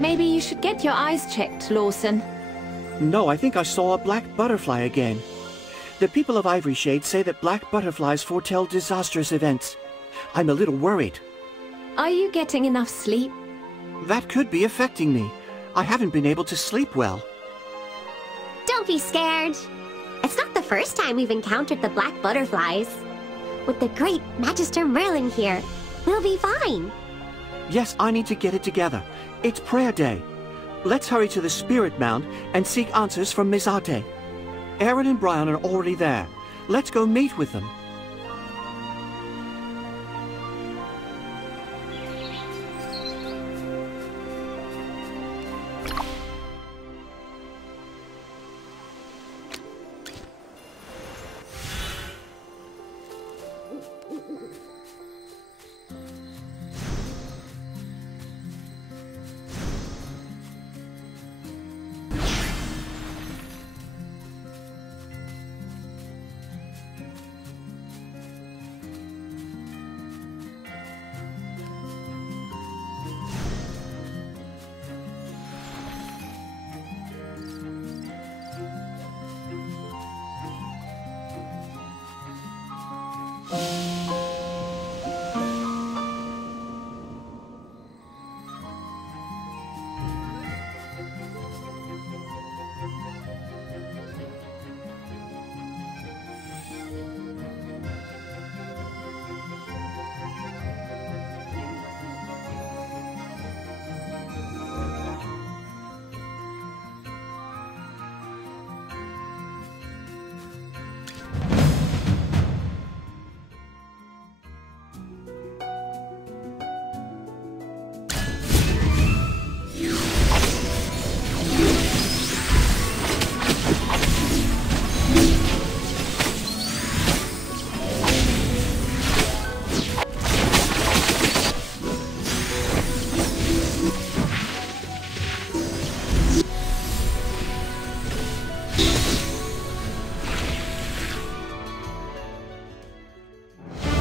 Maybe you should get your eyes checked, Lawson. No, I think I saw a black butterfly again. The people of Ivory Shade say that black butterflies foretell disastrous events. I'm a little worried. Are you getting enough sleep? That could be affecting me. I haven't been able to sleep well. Don't be scared. It's not the first time we've encountered the black butterflies. With the great Magister Merlin here, we'll be fine. Yes, I need to get it together. It's prayer day. Let's hurry to the Spirit Mound and seek answers from Mizate. Aaron and Brian are already there. Let's go meet with them.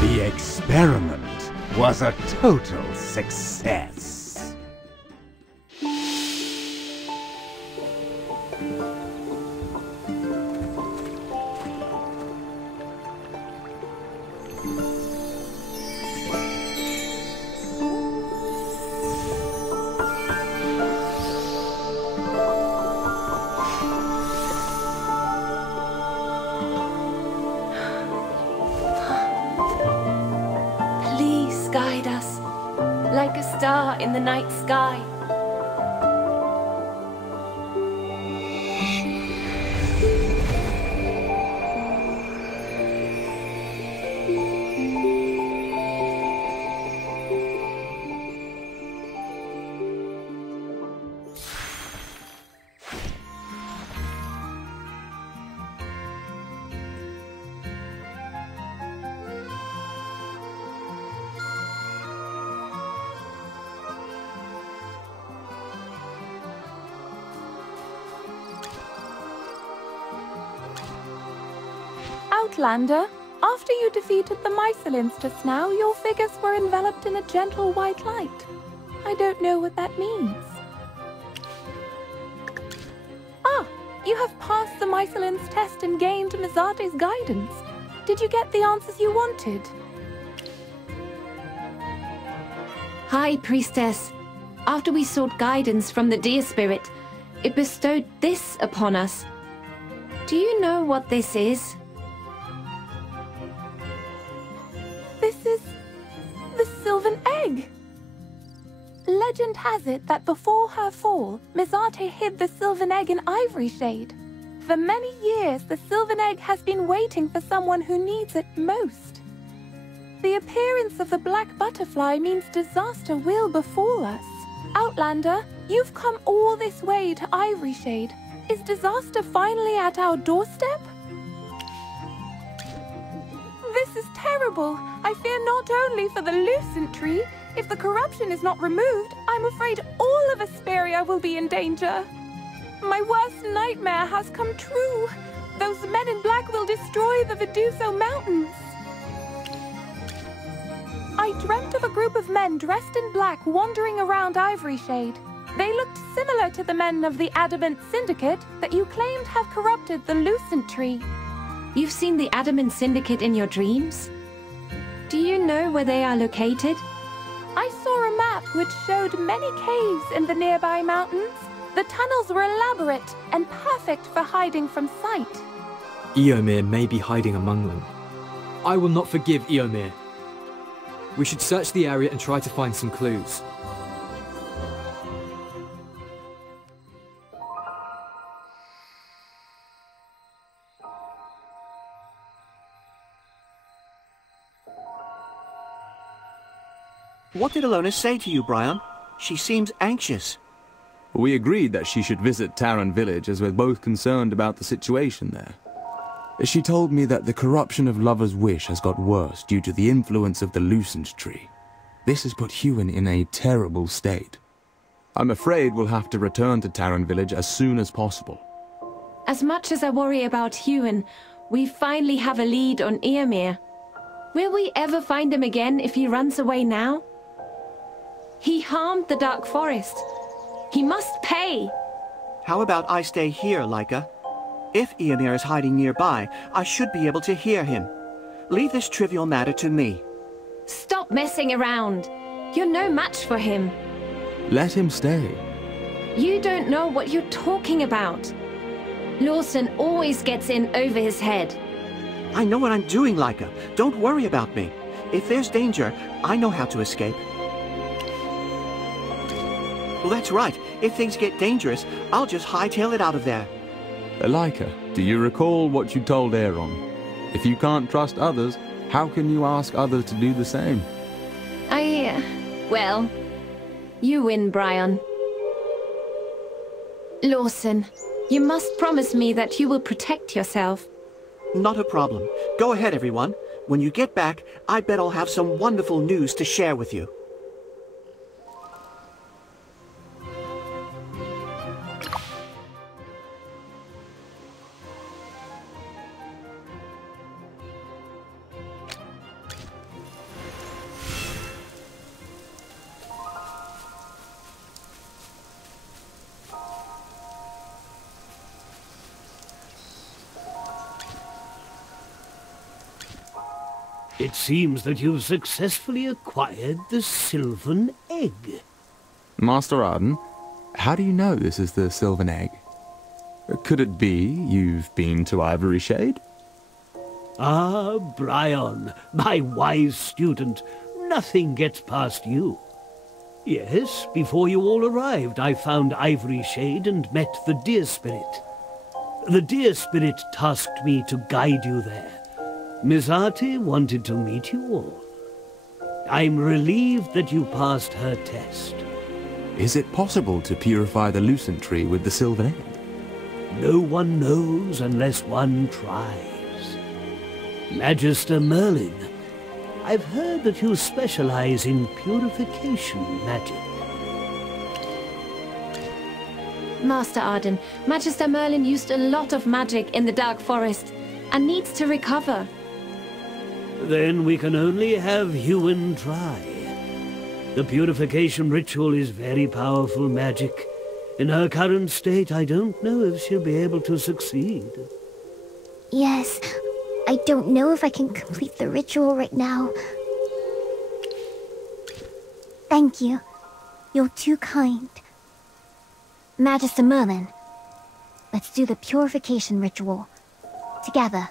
The experiment was a total success. Guide us, like a star in the night sky. Outlander, after you defeated the Mycelins just now, your figures were enveloped in a gentle white light. I don't know what that means. Ah, you have passed the Mycelins test and gained Mizate's guidance. Did you get the answers you wanted? High Priestess, after we sought guidance from the Deer Spirit, it bestowed this upon us. Do you know what this is? This is the Sylvan Egg. Legend has it that before her fall, Mizate hid the Sylvan Egg in Ivory Shade. For many years, the Sylvan Egg has been waiting for someone who needs it most. The appearance of the black butterfly means disaster will befall us. Outlander, you've come all this way to Ivory Shade. Is disaster finally at our doorstep? This is terrible. I fear not only for the Lucent Tree, If the corruption is not removed, I'm afraid all of Asperia will be in danger. My worst nightmare has come true. Those men in black will destroy the Viduso Mountains. I dreamt of a group of men dressed in black wandering around Ivory Shade. They looked similar to the men of the Adamant Syndicate that you claimed have corrupted the Lucent Tree. You've seen the Adamant Syndicate in your dreams? Do you know where they are located? I saw a map which showed many caves in the nearby mountains. The tunnels were elaborate and perfect for hiding from sight. Eomir may be hiding among them. I will not forgive Eomir. We should search the area and try to find some clues. What did Alona say to you, Brian? She seems anxious. We agreed that she should visit Taran village as we're both concerned about the situation there. She told me that the corruption of Lover's Wish has got worse due to the influence of the Lucent Tree. This has put Huon in a terrible state. I'm afraid we'll have to return to Taran village as soon as possible. As much as I worry about Huon, we finally have a lead on Eomir. Will we ever find him again if he runs away now? He harmed the Dark Forest. He must pay. How about I stay here, Laika? If Eomir is hiding nearby, I should be able to hear him. Leave this trivial matter to me. Stop messing around. You're no match for him. Let him stay. You don't know what you're talking about. Lawson always gets in over his head. I know what I'm doing, Laika. Don't worry about me. If there's danger, I know how to escape. Well, that's right. If things get dangerous, I'll just hightail it out of there. Laika, do you recall what you told Aaron? If you can't trust others, how can you ask others to do the same? Well, you win, Brian. Lawson, you must promise me that you will protect yourself. Not a problem. Go ahead, everyone. When you get back, I bet I'll have some wonderful news to share with you. It seems that you've successfully acquired the Sylvan Egg. Master Arden, how do you know this is the Sylvan Egg? Could it be you've been to Ivory Shade? Ah, Brian, my wise student, nothing gets past you. Yes, before you all arrived, I found Ivory Shade and met the Deer Spirit. The Deer Spirit tasked me to guide you there. Mizate wanted to meet you all. I'm relieved that you passed her test. Is it possible to purify the Lucent Tree with the Sylvan Egg? No one knows unless one tries. Magister Merlin, I've heard that you specialize in purification magic. Master Arden, Magister Merlin used a lot of magic in the Dark Forest and needs to recover. Then we can only have Huon try. The purification ritual is very powerful magic. In her current state, I don't know if she'll be able to succeed. Yes, I don't know if I can complete the ritual right now. Thank you. You're too kind. Magister Merlin, let's do the purification ritual. Together.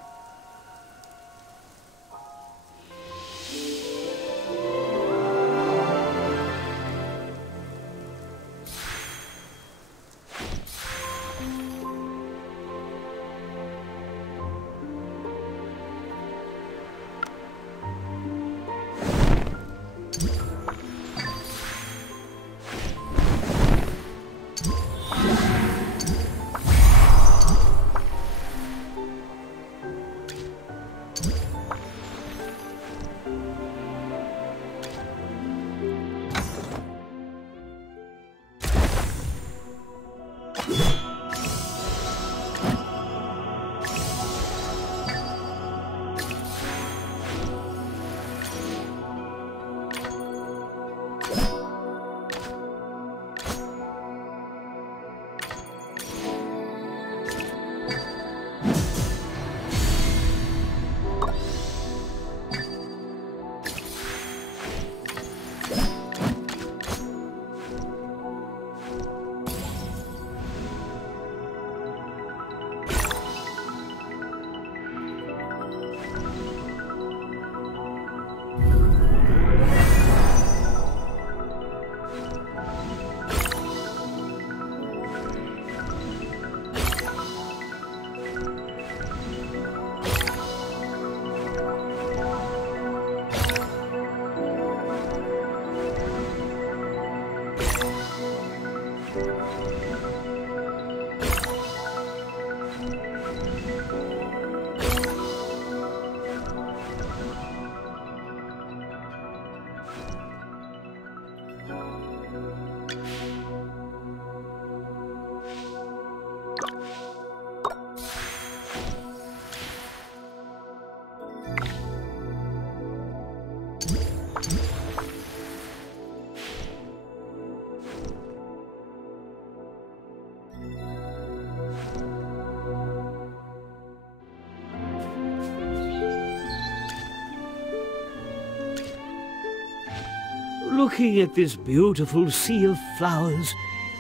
Looking at this beautiful sea of flowers,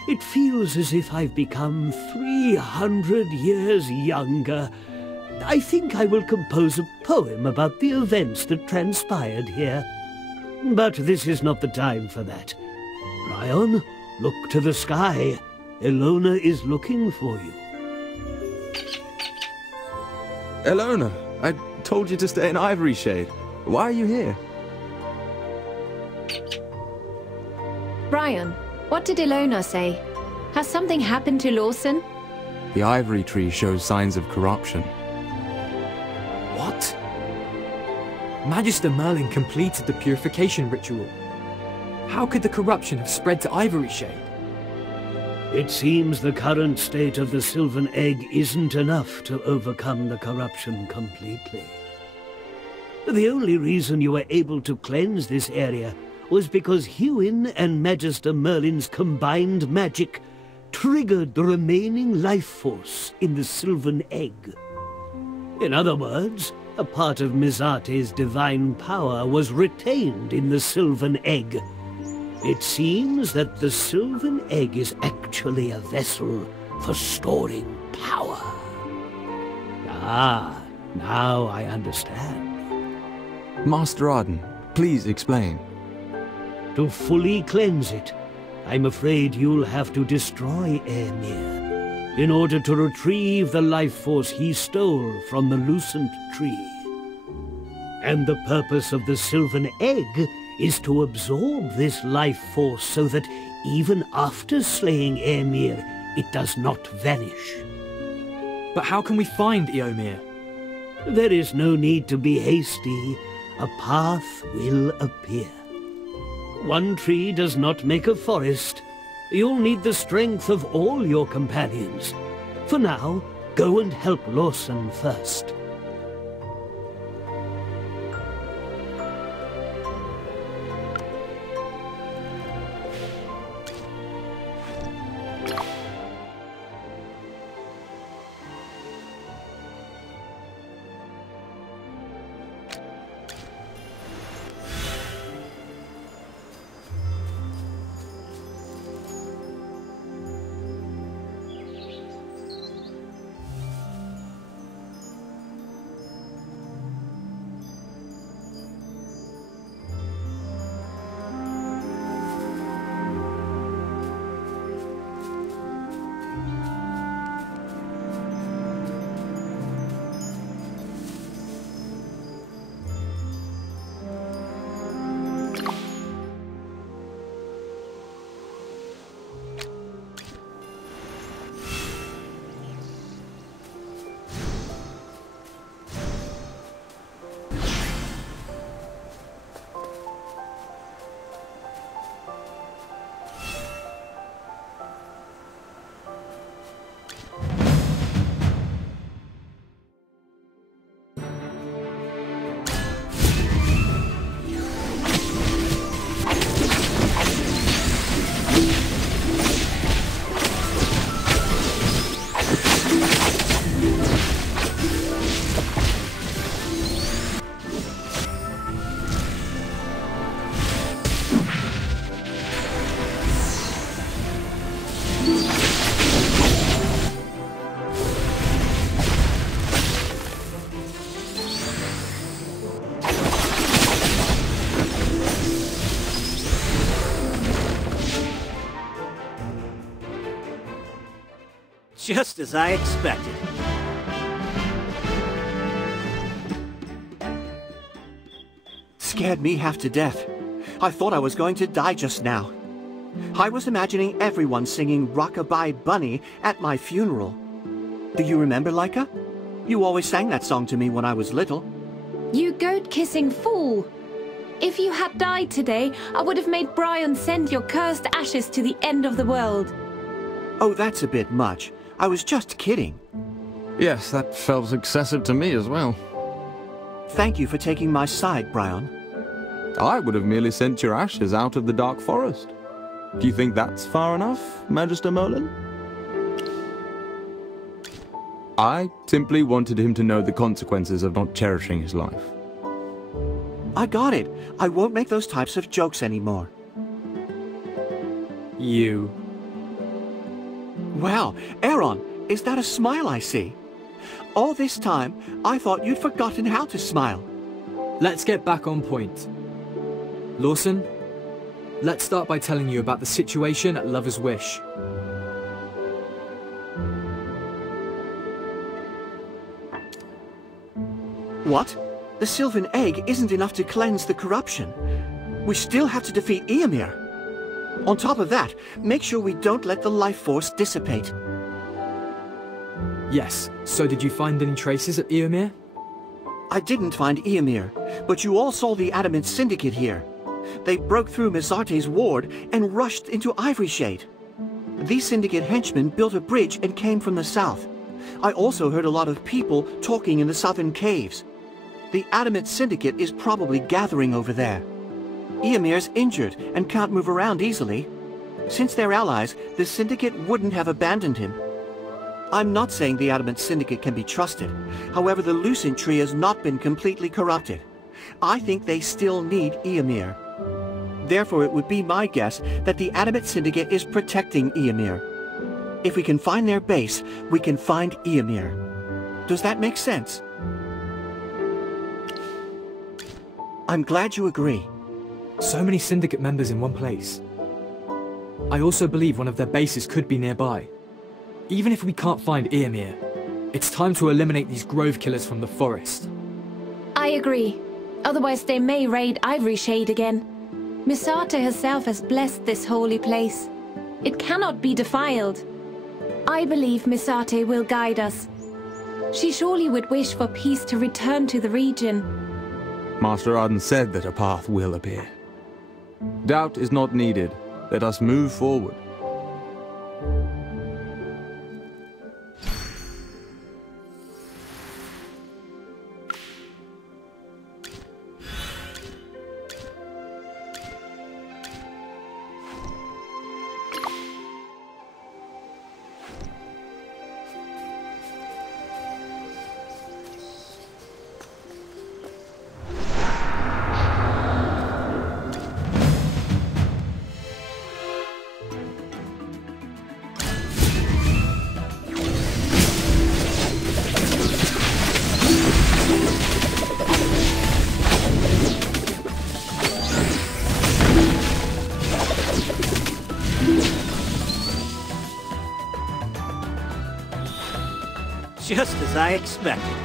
it feels as if I've become 300 years younger. I think I will compose a poem about the events that transpired here. But this is not the time for that. Brian, look to the sky. Elona is looking for you. Elona, I told you to stay in Ivory Shade. Why are you here? Brian, what did Elona say? Has something happened to Lawson? The ivory tree shows signs of corruption. What? Magister Merlin completed the purification ritual. How could the corruption have spread to Ivory Shade? It seems the current state of the Sylvan Egg isn't enough to overcome the corruption completely. The only reason you were able to cleanse this area was because Hewin and Magister Merlin's combined magic triggered the remaining life force in the Sylvan Egg. In other words, a part of Mizate's divine power was retained in the Sylvan Egg. It seems that the Sylvan Egg is actually a vessel for storing power. Ah, now I understand. Master Arden, please explain. To fully cleanse it, I'm afraid you'll have to destroy Aemir in order to retrieve the life force he stole from the Lucent Tree. And the purpose of the Sylvan Egg is to absorb this life force so that even after slaying Aemir, it does not vanish. But how can we find Eomir? There is no need to be hasty. A path will appear. One tree does not make a forest. You'll need the strength of all your companions. For now, go and help Lawson first. Just as I expected. Scared me half to death. I thought I was going to die just now. I was imagining everyone singing Rockabye Bunny at my funeral. Do you remember, Laika? You always sang that song to me when I was little. You goat-kissing fool! If you had died today, I would have made Brian send your cursed ashes to the end of the world. Oh, that's a bit much. I was just kidding. Yes, that felt excessive to me as well. Thank you for taking my side, Brian. I would have merely sent your ashes out of the Dark Forest. Do you think that's far enough, Magister Merlin? I simply wanted him to know the consequences of not cherishing his life. I got it. I won't make those types of jokes anymore. You. Wow, Aaron, is that a smile I see? All this time, I thought you'd forgotten how to smile. Let's get back on point. Lawson, let's start by telling you about the situation at Lover's Wish. What? The Sylvan Egg isn't enough to cleanse the corruption. We still have to defeat Eomir. On top of that, make sure we don't let the life force dissipate. Yes, so did you find any traces at Eomir? I didn't find Eomir, but you all saw the Adamant Syndicate here. They broke through Mizarte's ward and rushed into Ivory Shade. These Syndicate henchmen built a bridge and came from the south. I also heard a lot of people talking in the southern caves. The Adamant Syndicate is probably gathering over there. Eomir's injured and can't move around easily. Since they're allies, the Syndicate wouldn't have abandoned him. I'm not saying the Adamant Syndicate can be trusted. However, the Lucent Tree has not been completely corrupted. I think they still need Eomir. Therefore, it would be my guess that the Adamant Syndicate is protecting Eomir. If we can find their base, we can find Eomir. Does that make sense? I'm glad you agree. So many Syndicate members in one place. I also believe one of their bases could be nearby. Even if we can't find Eomir, it's time to eliminate these grove killers from the forest. I agree. Otherwise they may raid Ivory Shade again. Mizarte herself has blessed this holy place. It cannot be defiled. I believe Mizarte will guide us. She surely would wish for peace to return to the region. Master Arden said that a path will appear. Doubt is not needed. Let us move forward. Just as I expected.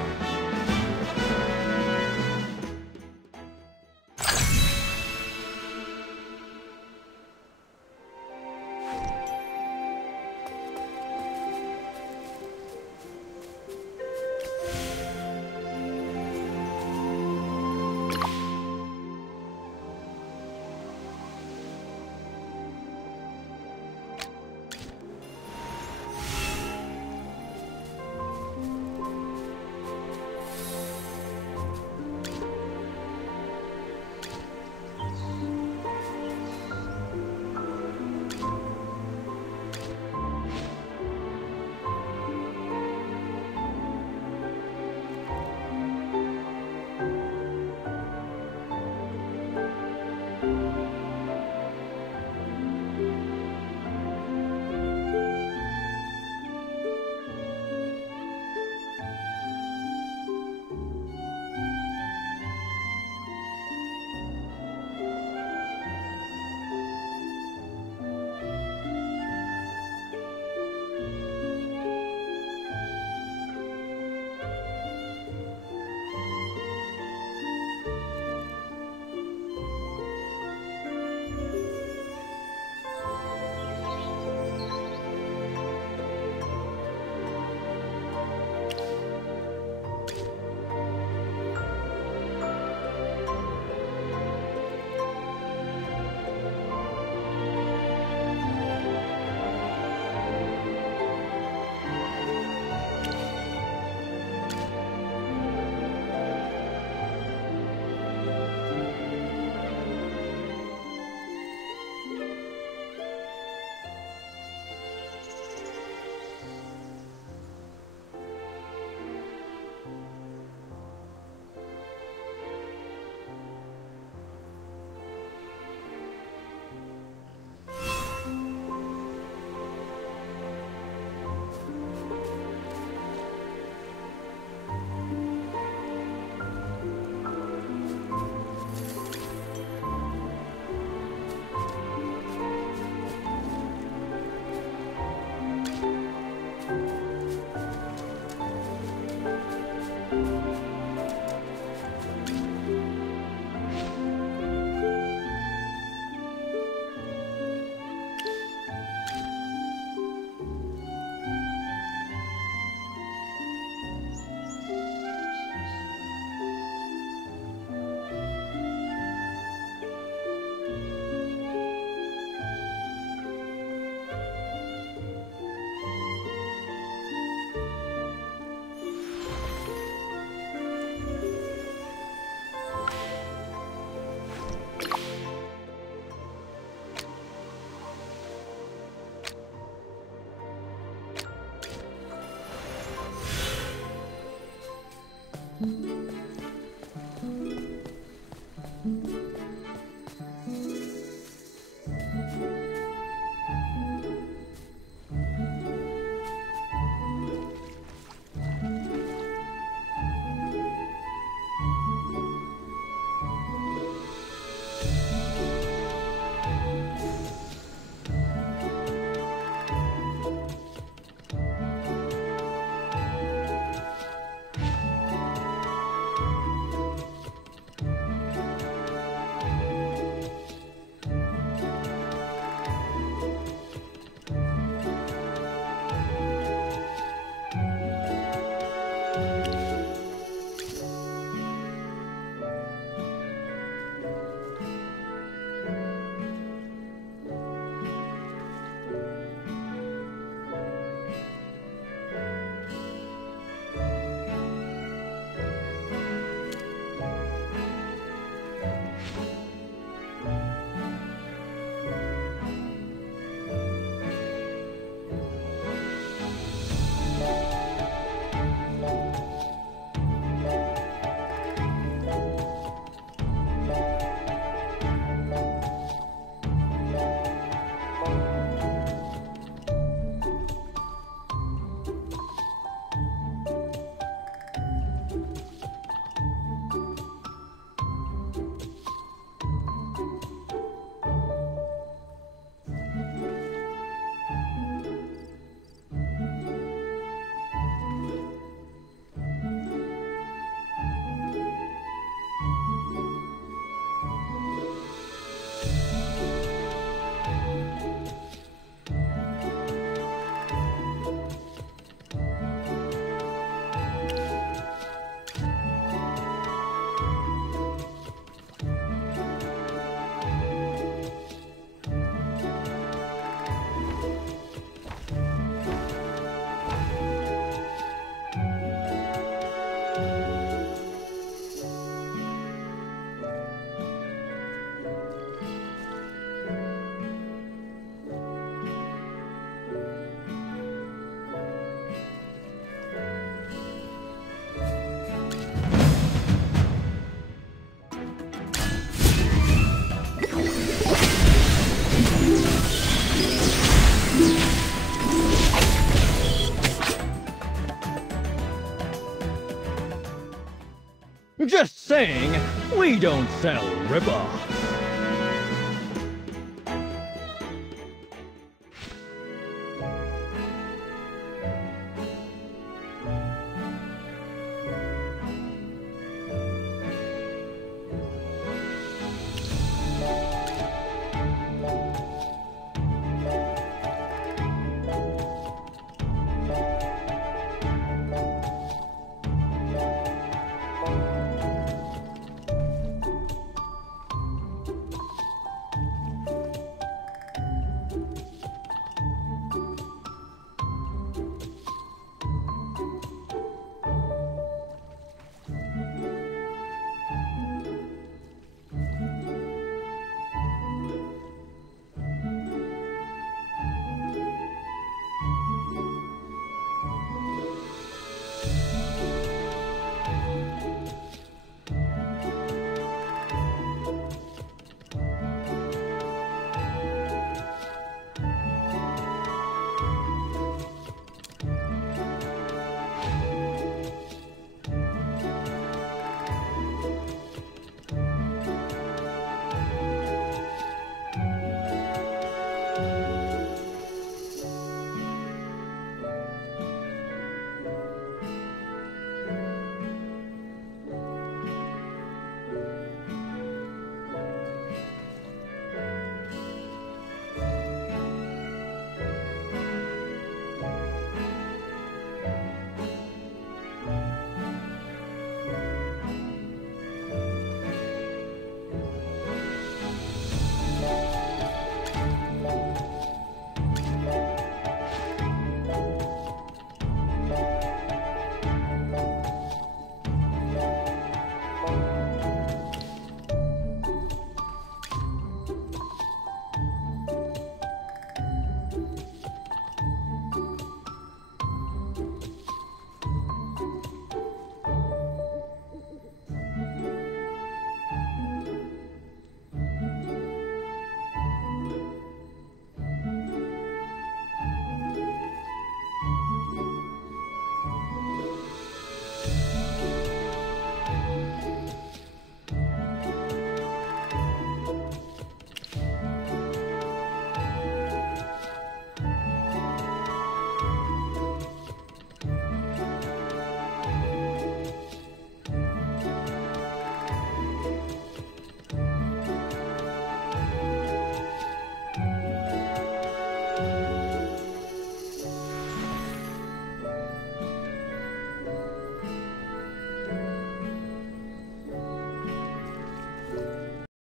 saying we don't sell rip-offs.